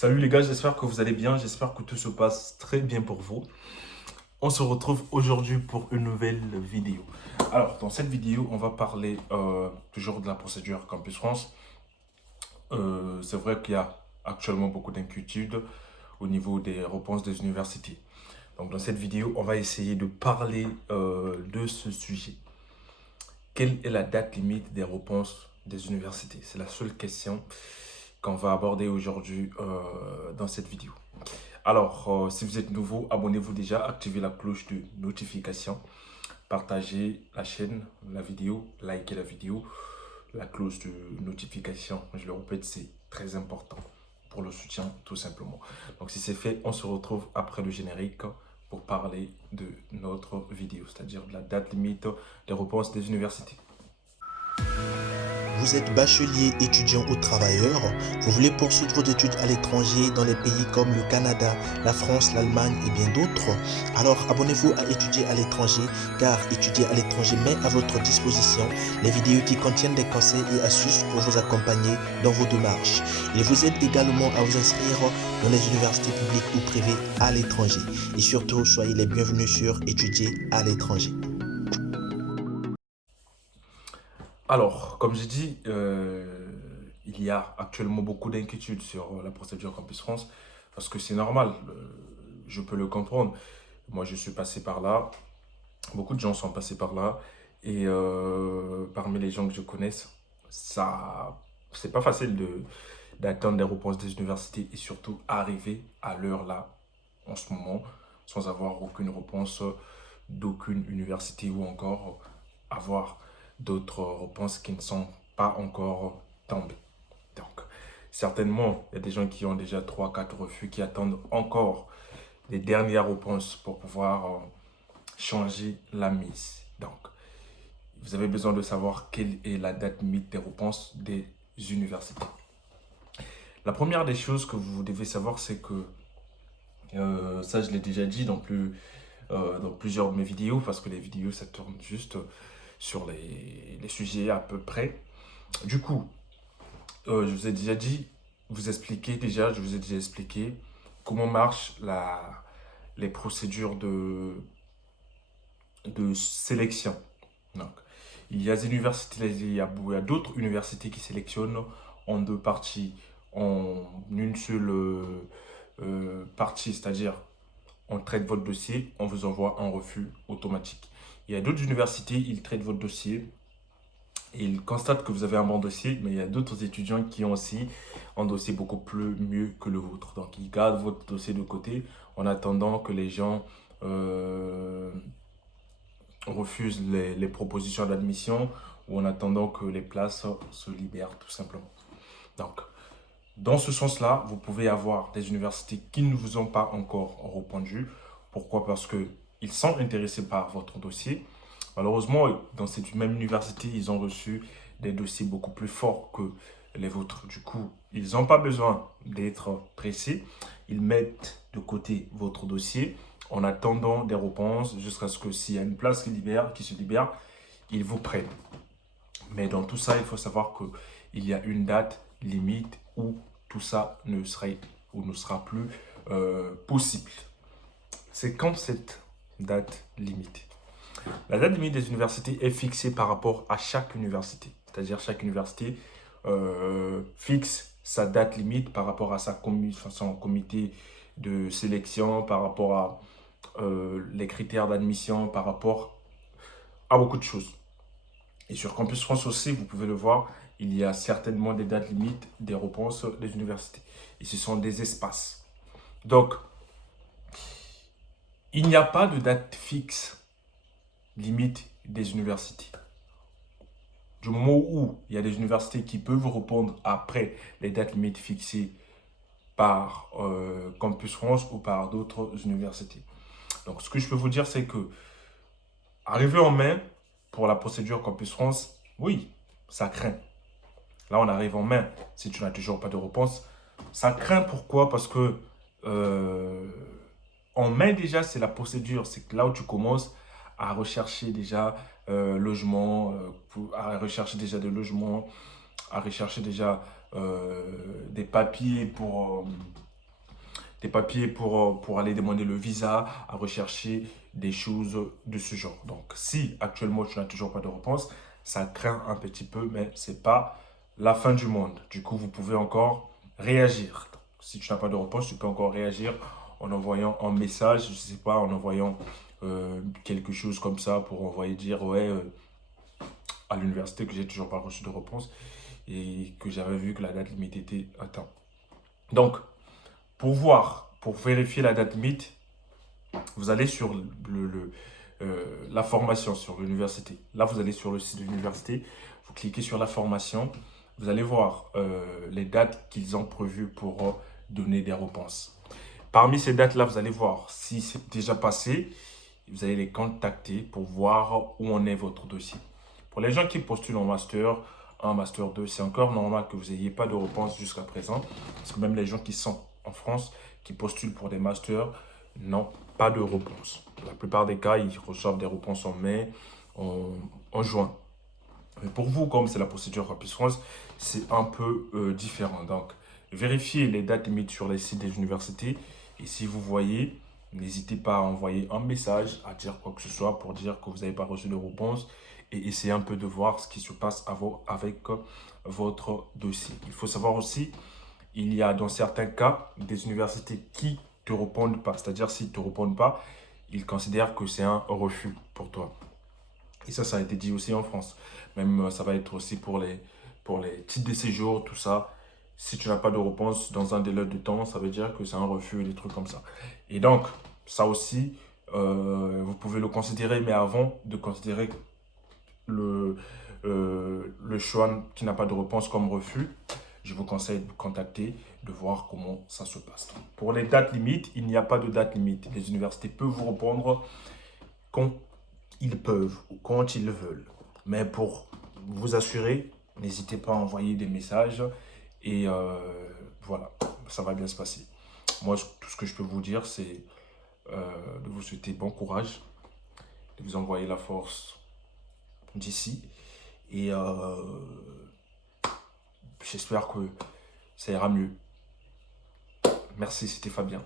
Salut les gars, j'espère que vous allez bien, j'espère que tout se passe très bien pour vous. On se retrouve aujourd'hui pour une nouvelle vidéo. Alors, dans cette vidéo, on va parler toujours de la procédure Campus France. C'est vrai qu'il y a actuellement beaucoup d'inquiétudes au niveau des réponses des universités. Donc, dans cette vidéo, on va essayer de parler de ce sujet. Quelle est la date limite des réponses des universités? C'est la seule question qu'on va aborder aujourd'hui dans cette vidéo. Alors, si vous êtes nouveau, abonnez-vous déjà, activez la cloche de notification, partagez la chaîne, la vidéo, likez la vidéo, la cloche de notification, je le répète, c'est très important pour le soutien tout simplement. Donc si c'est fait, on se retrouve après le générique pour parler de notre vidéo, c'est-à-dire de la date limite des réponses des universités. Vous êtes bachelier, étudiant ou travailleur, vous voulez poursuivre vos études à l'étranger dans les pays comme le Canada, la France, l'Allemagne et bien d'autres? Alors abonnez-vous à étudier à l'étranger car étudier à l'étranger met à votre disposition les vidéos qui contiennent des conseils et astuces pour vous accompagner dans vos démarches. Il vous aide également à vous inscrire dans les universités publiques ou privées à l'étranger. Et surtout, soyez les bienvenus sur étudier à l'étranger. Alors, comme j'ai dit, il y a actuellement beaucoup d'inquiétudes sur la procédure Campus France parce que c'est normal, je peux le comprendre. Moi, je suis passé par là, beaucoup de gens sont passés par là et parmi les gens que je connais, c'est pas facile d'attendre des réponses des universités et surtout arriver à l'heure là, en ce moment, sans avoir aucune réponse d'aucune université ou encore avoir d'autres réponses qui ne sont pas encore tombées. Donc, certainement, il y a des gens qui ont déjà 3 4 refus, qui attendent encore les dernières réponses pour pouvoir changer la mise. Donc, vous avez besoin de savoir quelle est la date limite des réponses des universités. La première des choses que vous devez savoir, c'est que, ça je l'ai déjà dit dans plusieurs de mes vidéos, parce que les vidéos ça tourne juste sur les sujets à peu près. Du coup, je vous ai déjà dit, je vous ai déjà expliqué comment marchent les procédures de sélection. Donc, il y a des universités, il y a d'autres universités qui sélectionnent en deux parties, en une seule partie, c'est-à-dire on traite votre dossier, on vous envoie un refus automatique. Il y a d'autres universités, ils traitent votre dossier, et ils constatent que vous avez un bon dossier, mais il y a d'autres étudiants qui ont aussi un dossier beaucoup plus mieux que le vôtre. Donc, ils gardent votre dossier de côté en attendant que les gens refusent les propositions d'admission ou en attendant que les places se libèrent tout simplement. Donc, dans ce sens-là, vous pouvez avoir des universités qui ne vous ont pas encore répondu. Pourquoi? Parce qu'ils sont intéressés par votre dossier. Malheureusement, dans cette même université, ils ont reçu des dossiers beaucoup plus forts que les vôtres. Du coup, ils n'ont pas besoin d'être pressés. Ils mettent de côté votre dossier en attendant des réponses jusqu'à ce que s'il y a une place qui se libère, ils vous prennent. Mais dans tout ça, il faut savoir qu'il y a une date limite où tout ça ne serait ou ne sera plus possible. C'est quand cette date limite? La date limite des universités est fixée par rapport à chaque université. C'est-à-dire chaque université fixe sa date limite par rapport à son comité de sélection, par rapport à les critères d'admission, par rapport à beaucoup de choses. Et sur Campus France aussi, vous pouvez le voir, il y a certainement des dates limites des réponses des universités. Et ce sont des espaces. Donc, il n'y a pas de date fixe limite des universités. Du moment où il y a des universités qui peuvent répondre après les dates limites fixées par Campus France ou par d'autres universités. Donc, ce que je peux vous dire, c'est que arriver en mai pour la procédure Campus France, oui, ça craint. Là, on arrive en mai. Si tu n'as toujours pas de réponse, ça craint. Pourquoi? Parce que euh, en mai déjà, c'est la procédure. C'est là où tu commences à rechercher déjà logement, à rechercher déjà des logements, à rechercher déjà des papiers des papiers pour aller demander le visa, à rechercher des choses de ce genre. Donc, si actuellement tu n'as toujours pas de réponse, ça craint un petit peu, mais ce n'est pas la fin du monde. Du coup, vous pouvez encore réagir. Si tu n'as pas de réponse, tu peux encore réagir en envoyant un message, je ne sais pas, en envoyant quelque chose comme ça pour envoyer dire ouais à l'université que j'ai toujours pas reçu de réponse et que j'avais vu que la date limite était atteinte. Donc, pour vérifier la date limite, vous allez sur la formation sur l'université. Là, vous allez sur le site de l'université, vous cliquez sur la formation, vous allez voir les dates qu'ils ont prévues pour donner des réponses. Parmi ces dates-là, vous allez voir si c'est déjà passé, vous allez les contacter pour voir où en est votre dossier. Pour les gens qui postulent en master 1, master 2, c'est encore normal que vous n'ayez pas de réponse jusqu'à présent. Parce que même les gens qui sont en France, qui postulent pour des masters, n'ont pas de réponse. La plupart des cas, ils reçoivent des réponses en mai, en juin. Mais pour vous, comme c'est la procédure Campus France, c'est un peu différent. Donc, vérifiez les dates limites sur les sites des universités. Et si vous voyez, n'hésitez pas à envoyer un message, à dire quoi que ce soit pour dire que vous n'avez pas reçu de réponse et essayez un peu de voir ce qui se passe avec votre dossier. Il faut savoir aussi, il y a dans certains cas des universités qui ne te répondent pas. C'est-à-dire s'ils ne te répondent pas, ils considèrent que c'est un refus pour toi. Et ça a été dit aussi en France. Même ça va être aussi pour les titres de séjour, tout ça. Si tu n'as pas de réponse dans un délai de temps, ça veut dire que c'est un refus, des trucs comme ça. Et donc, ça aussi, vous pouvez le considérer, mais avant de considérer le choix qui n'a pas de réponse comme refus, je vous conseille de vous contacter, de voir comment ça se passe. Pour les dates limites, il n'y a pas de date limite. Les universités peuvent vous répondre quand ils peuvent ou quand ils le veulent. Mais pour vous assurer, n'hésitez pas à envoyer des messages et voilà, ça va bien se passer. Moi, tout ce que je peux vous dire, c'est de vous souhaiter bon courage, de vous envoyer la force d'ici et j'espère que ça ira mieux. Merci, c'était Fabien.